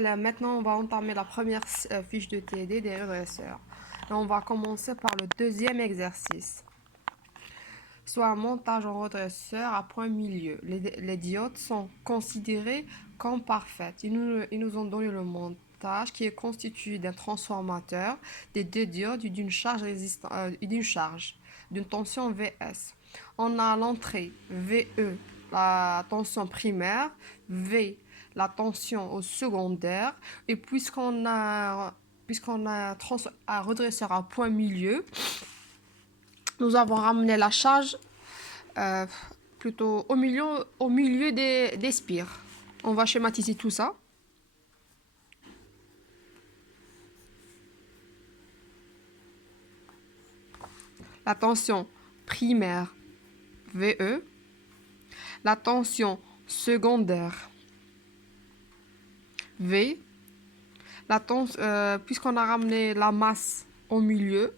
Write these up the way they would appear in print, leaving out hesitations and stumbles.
Maintenant, on va entamer la première fiche de TD des redresseurs. Et on va commencer par le deuxième exercice, soit un montage en redresseur à point milieu. Les diodes sont considérées comme parfaites. Ils nous ont donné le montage qui est constitué d'un transformateur, des deux diodes et d'une d'une tension Vs. On a l'entrée VE, la tension primaire, V, la tension au secondaire, et puisqu'on a un redresseur à point milieu, nous avons ramené la charge plutôt au milieu des spires. On va schématiser tout ça. La tension primaire VE, la tension secondaire V, puisqu'on a ramené la masse au milieu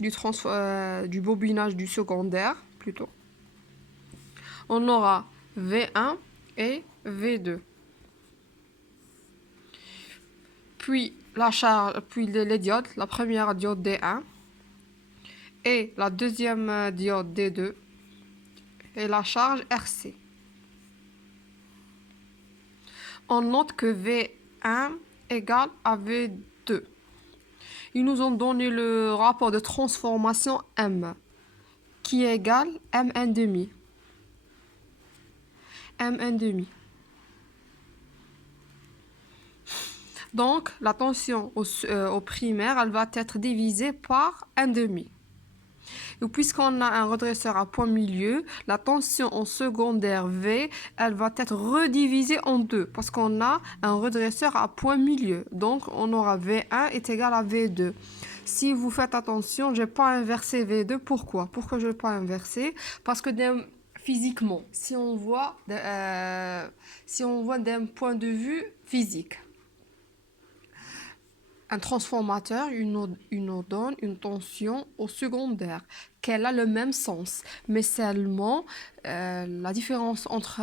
du bobinage du secondaire, plutôt, on aura V1 et V2. Puis les diodes, la première diode D1 et la deuxième diode D2 et la charge RC. On note que V1 égale à V2. Ils nous ont donné le rapport de transformation M, qui est égal à Mn demi. Mn demi. Donc, la tension au primaire, elle va être divisée par 1 demi. Et puisqu'on a un redresseur à point milieu, la tension en secondaire V, elle va être redivisée en deux parce qu'on a un redresseur à point milieu. Donc, on aura V1 est égal à V2. Si vous faites attention, je n'ai pas inversé V2. Pourquoi je n'ai pas inversé? Parce que physiquement, si on voit d'un point de vue physique, un transformateur, il nous donne une tension au secondaire, qu'elle a le même sens. Mais seulement, la différence entre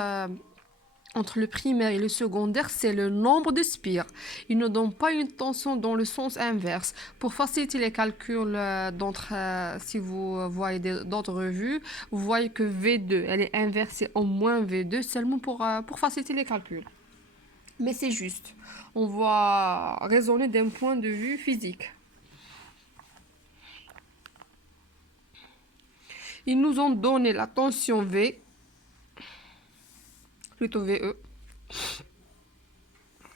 le primaire et le secondaire, c'est le nombre de spires. Il ne donne pas une tension dans le sens inverse. Pour faciliter les calculs, si vous voyez d'autres revues, vous voyez que V2, elle est inversée en moins V2 seulement pour faciliter les calculs. Mais c'est juste. On va raisonner d'un point de vue physique. Ils nous ont donné la tension V, plutôt VE.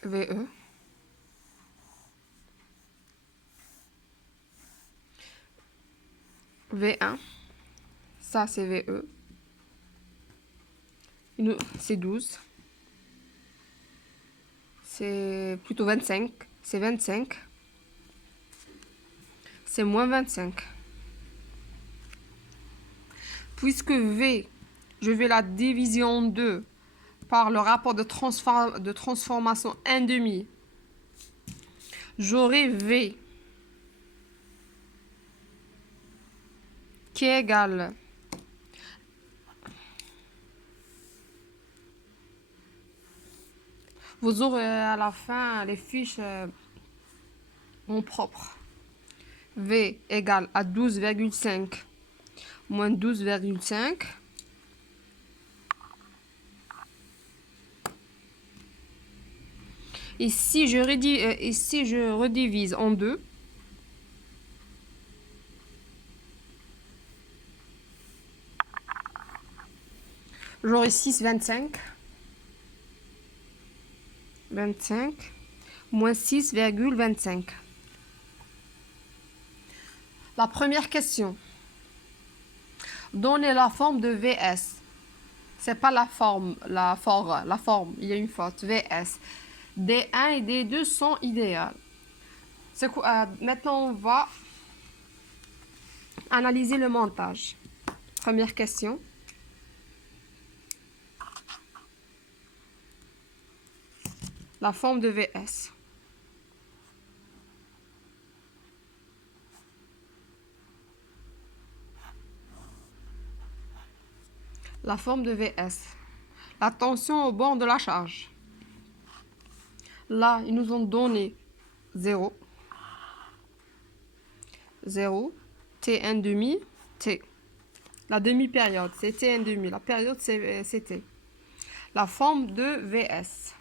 VE. V1. Ça, c'est VE. C'est 12. C'est plutôt 25. C'est 25. C'est moins 25. Puisque V, je vais la diviser en deux par le rapport de transformation 1 demi, j'aurai V qui est égal vous aurez à la fin les fiches en propre. V égale à 12,5 moins 12,5. Et si je redivise en deux, j'aurai 6,25. 25 moins 6,25. La première question. Donnez la forme de VS. C'est pas la forme, il y a une faute. VS. D1 et D2 sont idéales. Maintenant, on va analyser le montage. Première question. La forme de VS. La forme de VS. La tension au bord de la charge. Là, ils nous ont donné 0, 0, T1 demi, T. La demi-période, c'est T1 demi. La période, c'est T. La forme de VS.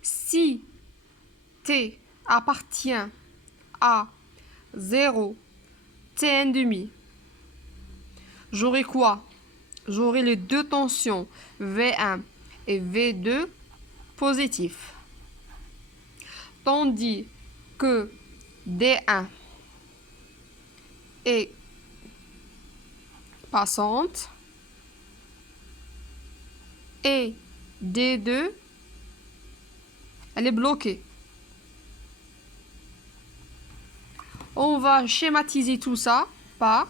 Si T appartient à 0, T1 demi, j'aurai quoi? J'aurai les deux tensions V1 et V2 positifs. Tandis que D1 est passante et D2, elle est bloquée. On va schématiser tout ça par...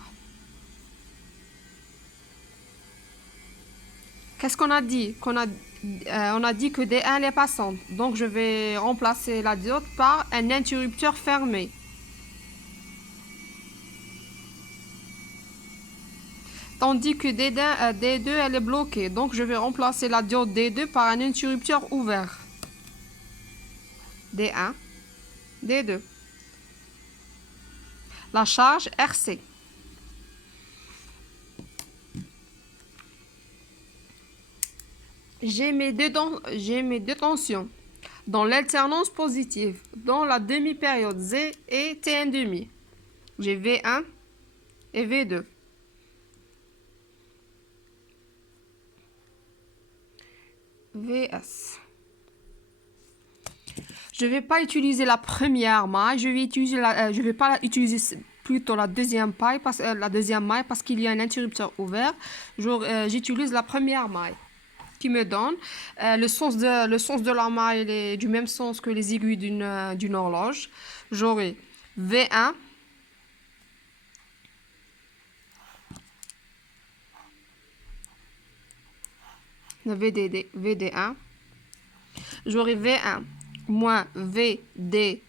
Qu'est-ce qu'on a dit? On a dit que D1 est passante. Donc, je vais remplacer la diode par un interrupteur fermé. Tandis que D2, elle est bloquée. Donc, je vais remplacer la diode D2 par un interrupteur ouvert. D1, D2. La charge RC. J'ai mes deux tensions dans l'alternance positive, dans la demi-période Z et T1 demi. J'ai V1 et V2. VS. Je ne vais pas utiliser la première maille, je vais pas utiliser plutôt la deuxième maille parce qu'il y a un interrupteur ouvert. J'utilise la première maille qui me donne le sens de la maille est du même sens que les aiguilles d'une horloge. J'aurai V1 VD1. J'aurai V1 moins VD1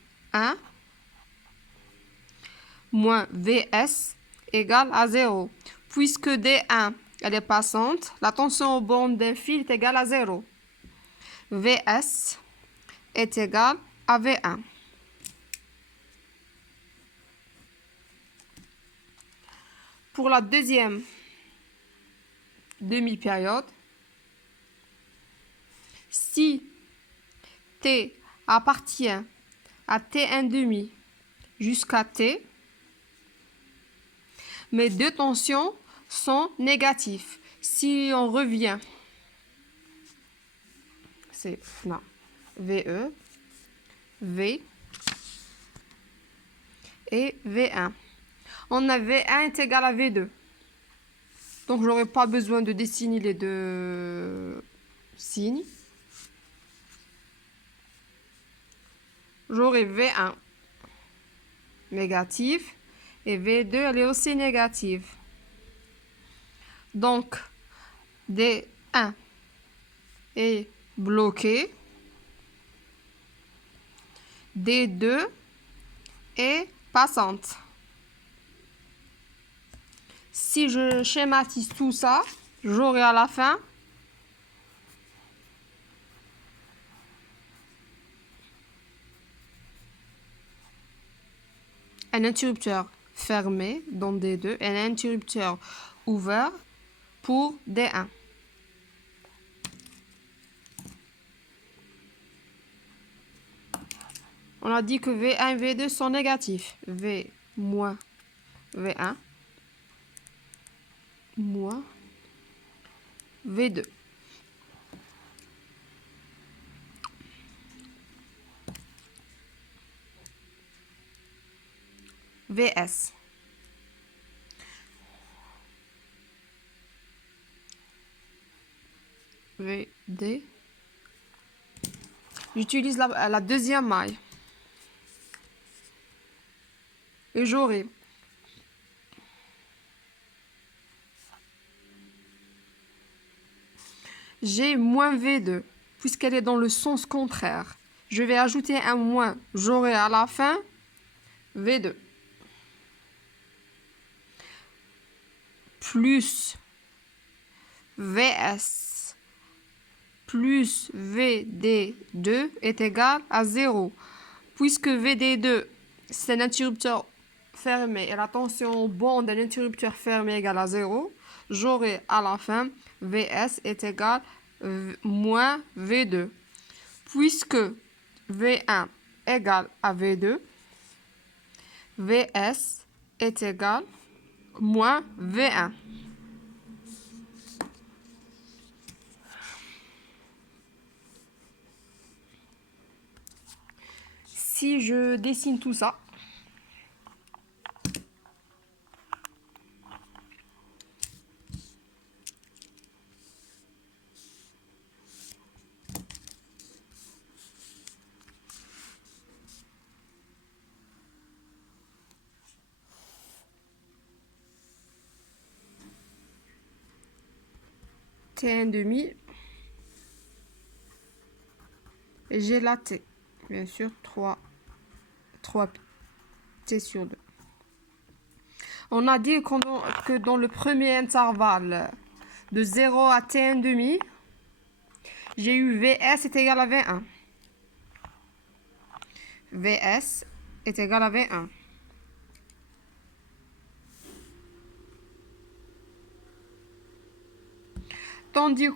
moins VS égale à 0. Puisque D1 elle est passante, la tension aux bornes d'un fil est égale à 0. VS est égal à V1. Pour la deuxième demi-période, si T appartient à T1 demi jusqu'à T, mes deux tensions sont négatives. Si on revient, c'est là, VE, V et V1. On a V1 est égal à V2. Donc, je n'aurai pas besoin de dessiner les deux signes. J'aurai V1 négatif et V2 elle est aussi négative. Donc, D1 est bloqué. D2 est passante. Si je schématise tout ça, j'aurai à la fin un interrupteur fermé dans D2 et un interrupteur ouvert pour D1. On a dit que V1 et V2 sont négatifs. V moins V1 moins V2. VS. VD. J'utilise la deuxième maille. Et j'aurai G moins V2, puisqu'elle est dans le sens contraire. Je vais ajouter un moins. J'aurai à la fin V2. Plus VS plus VD2 est égal à 0. Puisque VD2, c'est l'interrupteur fermé et la tension au bord de l'interrupteur fermé égale à 0, j'aurai à la fin VS est égal à moins V2. Puisque V1 égale à V2, VS est égal à moins V1. Si je dessine tout ça, T1,5, et j'ai la T, bien sûr, 3 T sur 2. On a dit que dans le premier intervalle de 0 à T1,5, j'ai eu VS est égal à V1. VS est égal à V1. Tandis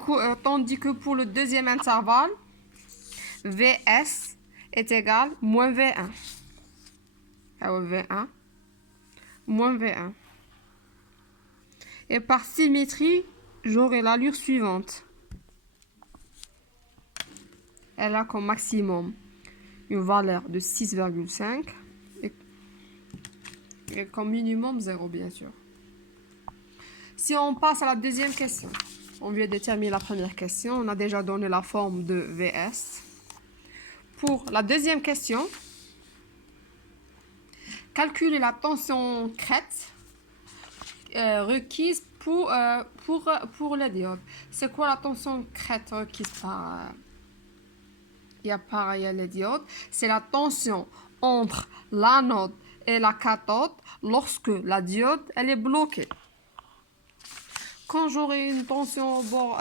que pour le deuxième intervalle, VS est égal à moins V1. Alors V1 moins V1. Et par symétrie, j'aurai l'allure suivante. Elle a comme maximum une valeur de 6,5 et comme minimum 0, bien sûr. Si on passe à la deuxième question, on vient de terminer la première question, on a déjà donné la forme de VS. Pour la deuxième question, calculer la tension crête requise pour la diode. C'est quoi la tension crête requise par les diodes? C'est la tension entre l'anode et la cathode lorsque la diode elle est bloquée. Quand j'aurai une tension au bord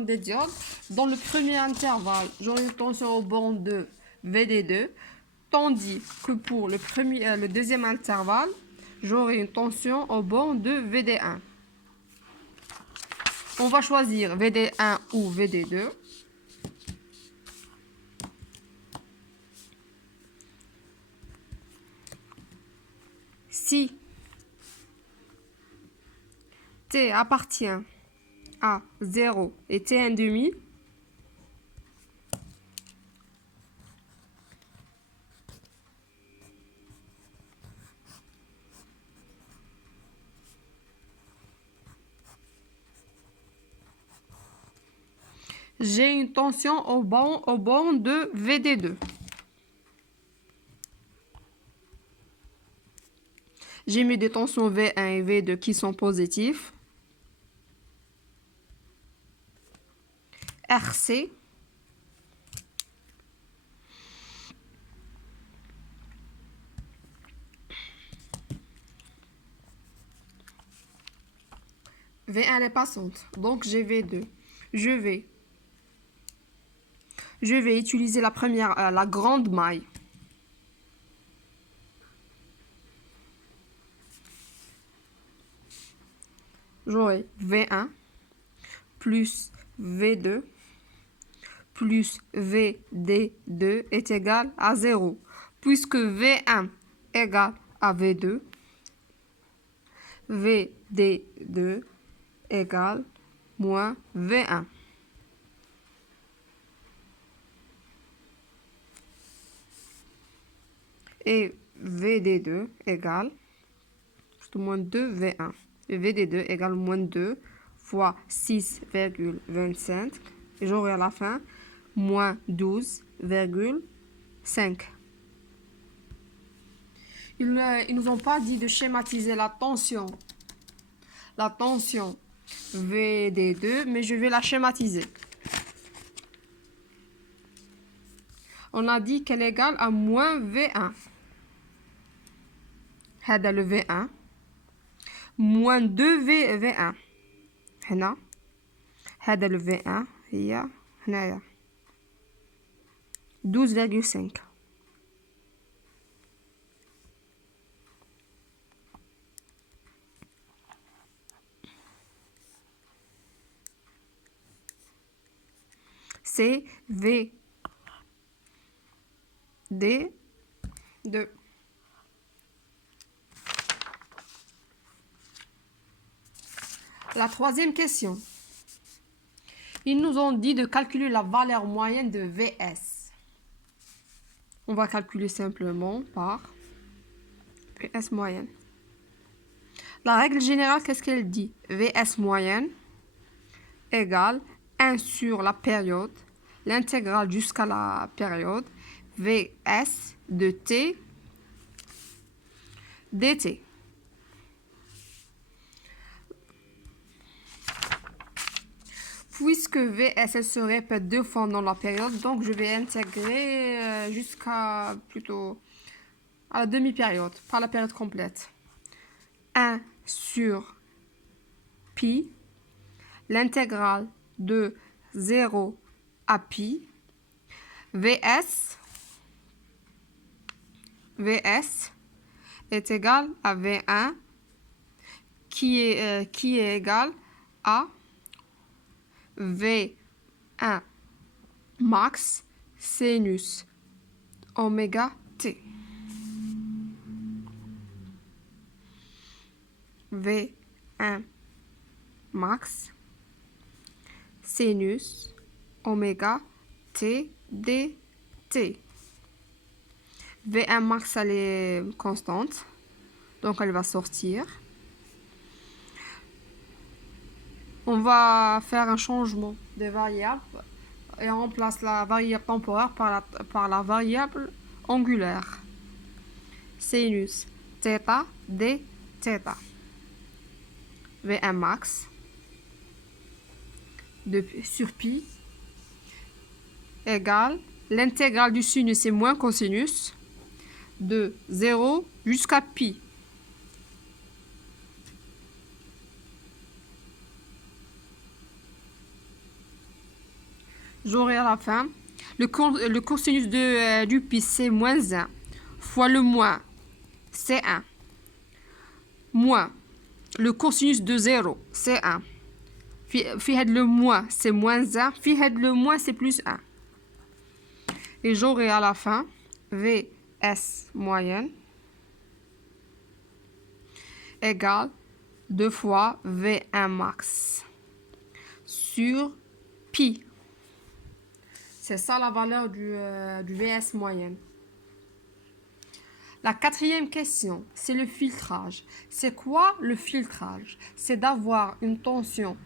des diodes, dans le premier intervalle, j'aurai une tension au bord de VD2, tandis que pour le deuxième intervalle, j'aurai une tension au bord de VD1. On va choisir VD1 ou VD2. Si T appartient à 0 et T1,5, j'ai une tension au bord de VD2. J'ai mis des tensions V1 et V2 qui sont positifs. RC. V1 est passante, donc j'ai V2. Je vais utiliser la grande maille. J'aurai V1 plus V2 plus VD2 est égal à 0. Puisque V1 égale à V2, VD2 égale moins V1. Et VD2 égale moins 2 V1. Et VD2 égale moins 2 fois 6,25. Et j'aurai à la fin moins 12,5. Ils nous ont pas dit de schématiser la tension VD2, mais je vais la schématiser. On a dit qu'elle est égale à moins V1. هذا le V1 moins 2 V1 هنا هذا le V1 هي هنايا 12,5. C'est V D 2. La troisième question. Ils nous ont dit de calculer la valeur moyenne de VS. On va calculer simplement par VS moyenne. La règle générale, qu'est-ce qu'elle dit? VS moyenne égale 1 sur la période, l'intégrale jusqu'à la période, VS de T dt. Puisque VS elle se répète 2 fois dans la période, donc je vais intégrer jusqu'à plutôt à la demi-période, pas la période complète. 1 sur pi, l'intégrale de 0 à pi, VS est égal à V1 qui est égal à V1 max sinus oméga t. V1 max sinus oméga t dt. V1 max, elle est constante, donc elle va sortir. On va faire un changement de variable et on remplace la variable temporaire par la variable angulaire. Sinus θ d θ. V1 max sur pi égale l'intégrale du sinus est moins cosinus de 0 jusqu'à pi. J'aurai à la fin le cosinus du pi, c'est moins 1 fois le moins, c'est 1, moins le cosinus de 0, c'est 1. Fi le moins, c'est moins 1. Fi le moins, c'est plus 1. Et j'aurai à la fin VS moyenne égale 2 fois V1 max sur pi. C'est ça la valeur du VS moyenne. La quatrième question, c'est le filtrage. C'est quoi le filtrage? C'est d'avoir une tension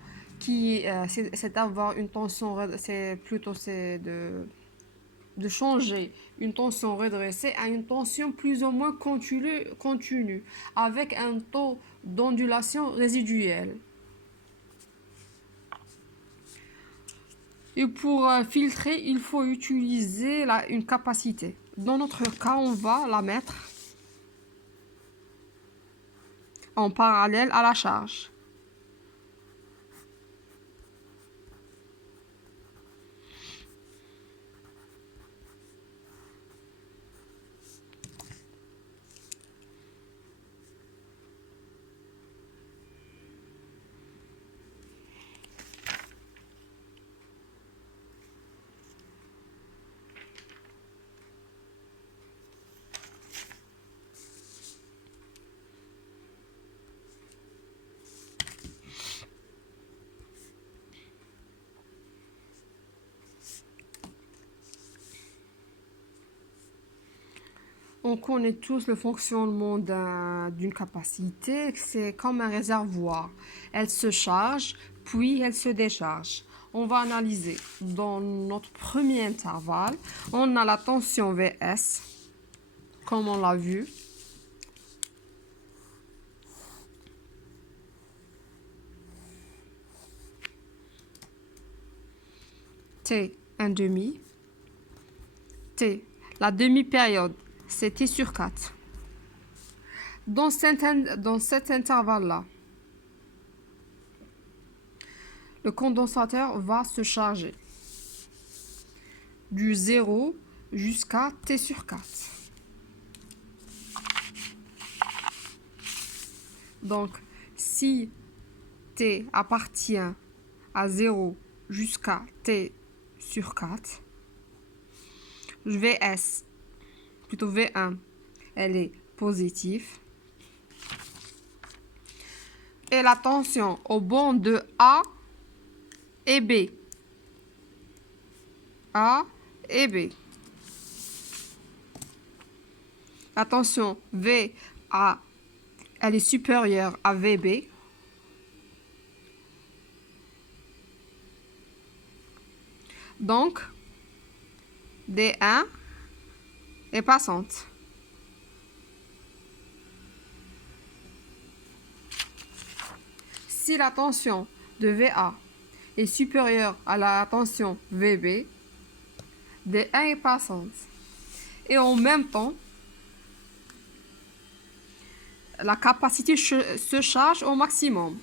c'est de changer une tension redressée à une tension plus ou moins continue avec un taux d'ondulation résiduel. Et pour filtrer, il faut utiliser une capacité. Dans notre cas, on va la mettre en parallèle à la charge. On connaît tous le fonctionnement d'une capacité, c'est comme un réservoir. Elle se charge, puis elle se décharge. On va analyser. Dans notre premier intervalle, on a la tension VS, comme on l'a vu. T, un demi. T, la demi-période. C'est T sur 4. Dans cet intervalle-là, le condensateur va se charger. du 0 jusqu'à t sur 4. Donc, si t appartient à 0 jusqu'à t sur 4, Vs, plutôt V1, elle est positive. Et la tension au bond de A et B. A et B. La tension VA, elle est supérieure à VB. Donc, D1 est passante. Si la tension de VA est supérieure à la tension VB, D1 est passante. Et en même temps, la capacité se charge au maximum.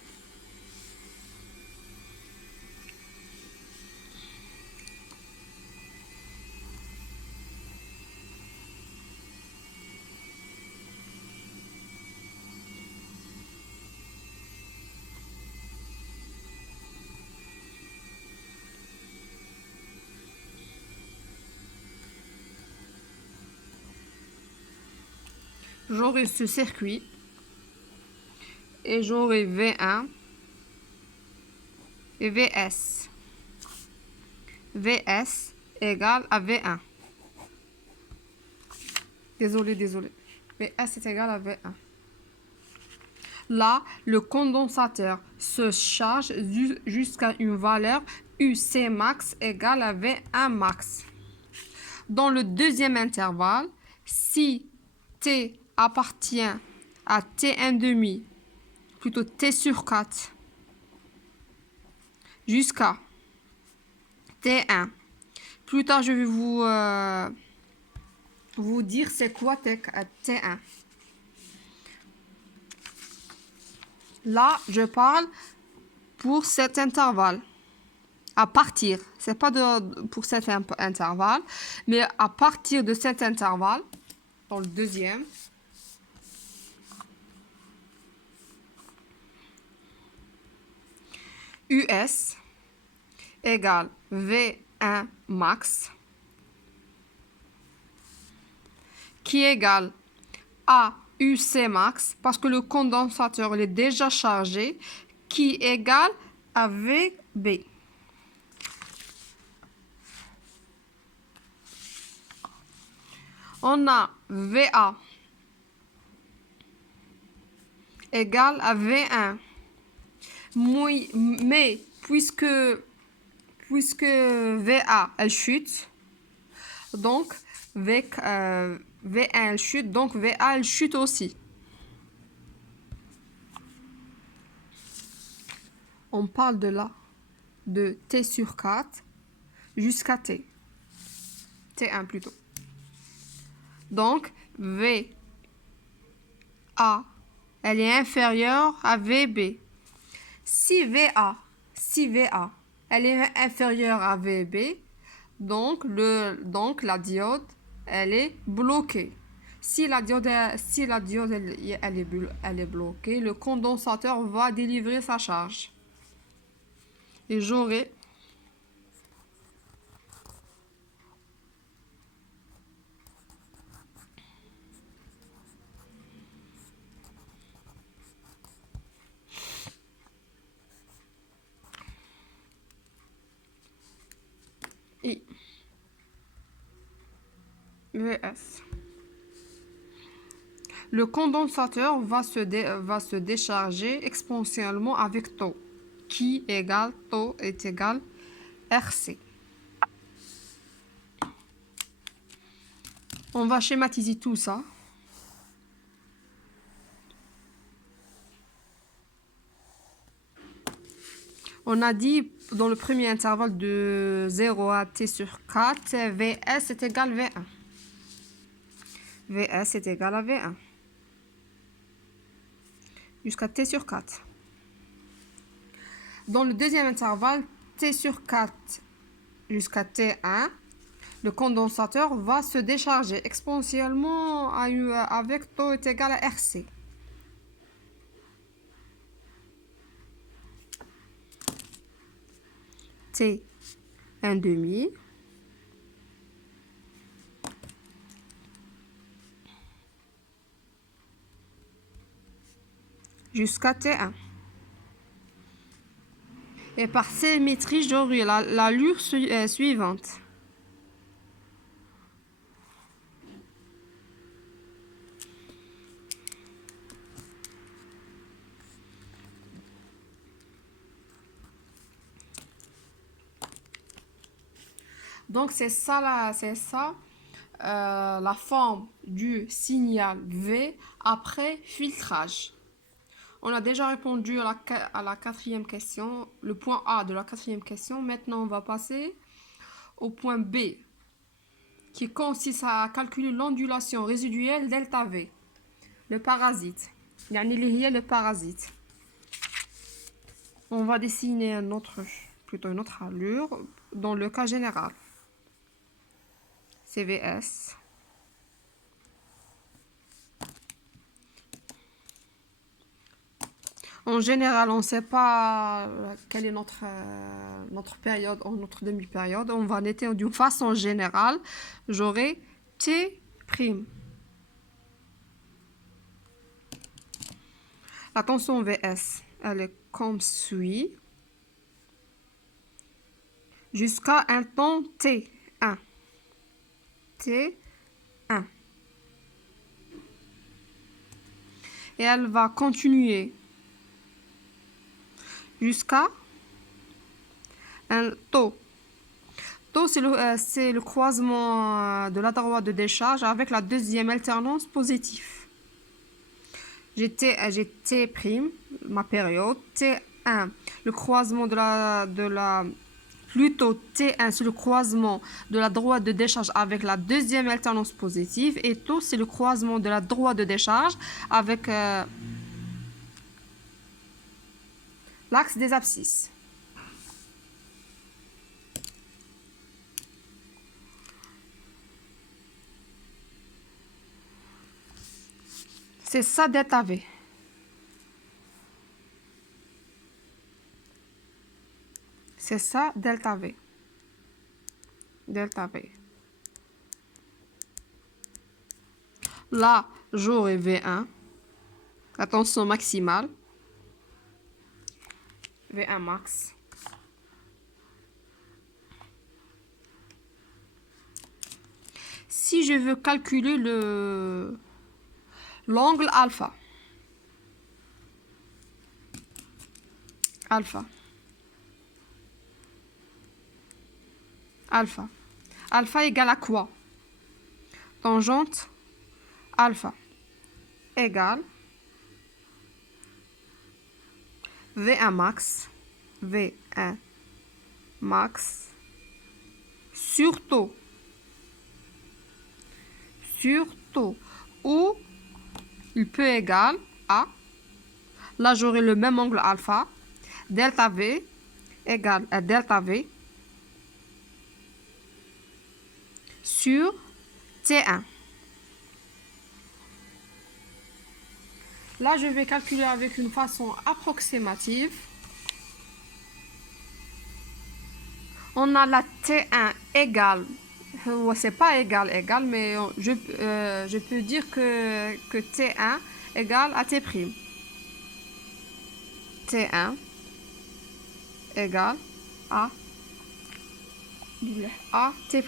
J'aurai ce circuit et j'aurai V1 et VS. VS égale à V1. Désolé. VS est égal à V1. Là, le condensateur se charge jusqu'à une valeur UC max égale à V1 max. Dans le deuxième intervalle, si T appartient à T1 demi, plutôt T sur 4, jusqu'à T1. Plus tard, je vais vous dire c'est quoi T1. Là, je parle pour cet intervalle. À partir, c'est pas pour cet intervalle, mais à partir de cet intervalle, dans le deuxième, US égale V1 max, qui égale à UC max, parce que le condensateur il est déjà chargé, qui égale à VB. On a VA égale à V1. Mais puisque VA elle chute, donc V1 elle chute, donc VA elle chute aussi. On parle de là, de T sur 4 jusqu'à T. T1 plutôt. Donc, VA, elle est inférieure à VB. Si VA, elle est inférieure à VB, donc la diode, elle est bloquée. Si la diode elle est bloquée, le condensateur va délivrer sa charge. Et j'aurai I VS. Le condensateur va se décharger exponentiellement avec taux, qui égale taux est égal RC. On va schématiser tout ça. On a dit dans le premier intervalle de 0 à t sur 4, Vs est égal à V1. Vs est égal à V1. Jusqu'à t sur 4. Dans le deuxième intervalle, t sur 4 jusqu'à t1, Le condensateur va se décharger exponentiellement avec taux est égal à RC. T 1 demi jusqu'à T1. Et par symétrie, j'aurai l'allure suivante. Donc, c'est ça la forme du signal V après filtrage. On a déjà répondu à la quatrième question, le point A de la quatrième question. Maintenant, on va passer au point B, qui consiste à calculer l'ondulation résiduelle delta V, le parasite. Le parasite. On va dessiner une autre allure dans le cas général. CVS. En général, on ne sait pas quelle est notre période ou notre demi-période. On va noter d'une façon générale. J'aurai T'. La tension VS, elle est comme suit. Jusqu'à un temps T1. T1. Et elle va continuer jusqu'à un taux. Taux, c'est le croisement de la droite de décharge avec la deuxième alternance positive. J'ai T', ma période, T1, le croisement plutôt T1, c'est le croisement de la droite de décharge avec la deuxième alternance positive, et taux, c'est le croisement de la droite de décharge avec l'axe des abscisses. C'est ça delta V. C'est ça delta V. Delta V. Là, j'aurai V1, la tension maximale. V1 max. Si je veux calculer l'angle alpha. Alpha. Alpha égale à quoi? Tangente alpha égale V1 max sur taux ou il peut égal à, là j'aurai le même angle alpha, delta V égale à delta V sur T1. Là, je vais calculer avec une façon approximative. On a la T1 égale, c'est pas égal, mais je peux dire que T1 égale à T'. T1 égale à T'.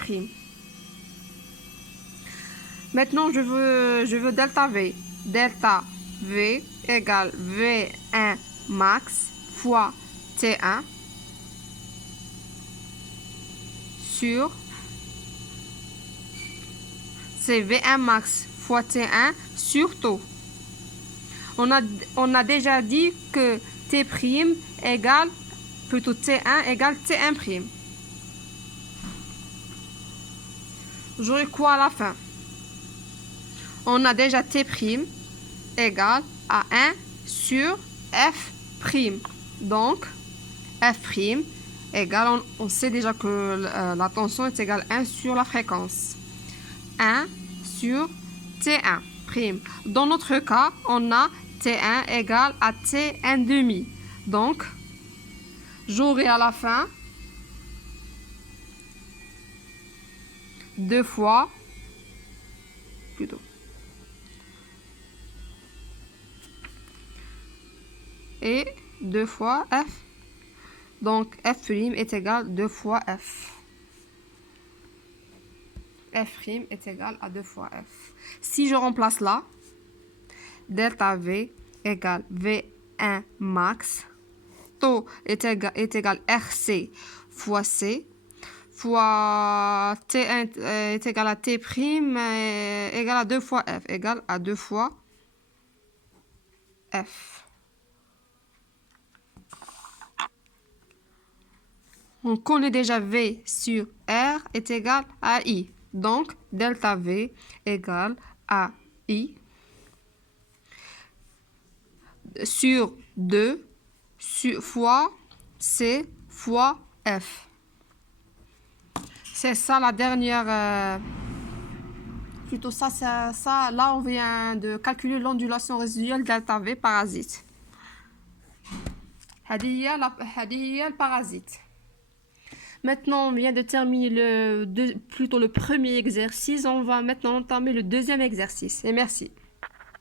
Maintenant, je veux delta V. Delta V égale V1 max fois T1 sur, c'est V1 max fois T1 sur taux. On a déjà dit que T' égale, plutôt T1 égale T1'. J'aurai quoi à la fin? On a déjà T' égale à 1 sur F'. Donc, F' égale, on sait déjà que la tension est égale à 1 sur la fréquence. 1 sur T1 prime. Dans notre cas, on a T1 égale à T1 demi. Donc, j'aurai à la fin 2 fois, plutôt, et 2 fois F. Donc, F' est égal à 2 fois F. F' est égal à 2 fois F. Si je remplace là, delta V égale V1 max, taux est égal à RC fois C, fois T1 est égal à T' égal à 2 fois F, égal à 2 fois F. On connaît déjà V sur R est égal à I. Donc, delta V égale à I sur 2 fois C fois F. C'est ça la dernière... plutôt ça, là on vient de calculer l'ondulation résiduelle delta V parasite. هذه هي الباراسite. Maintenant, on vient de terminer plutôt le premier exercice. On va maintenant entamer le deuxième exercice. Et merci.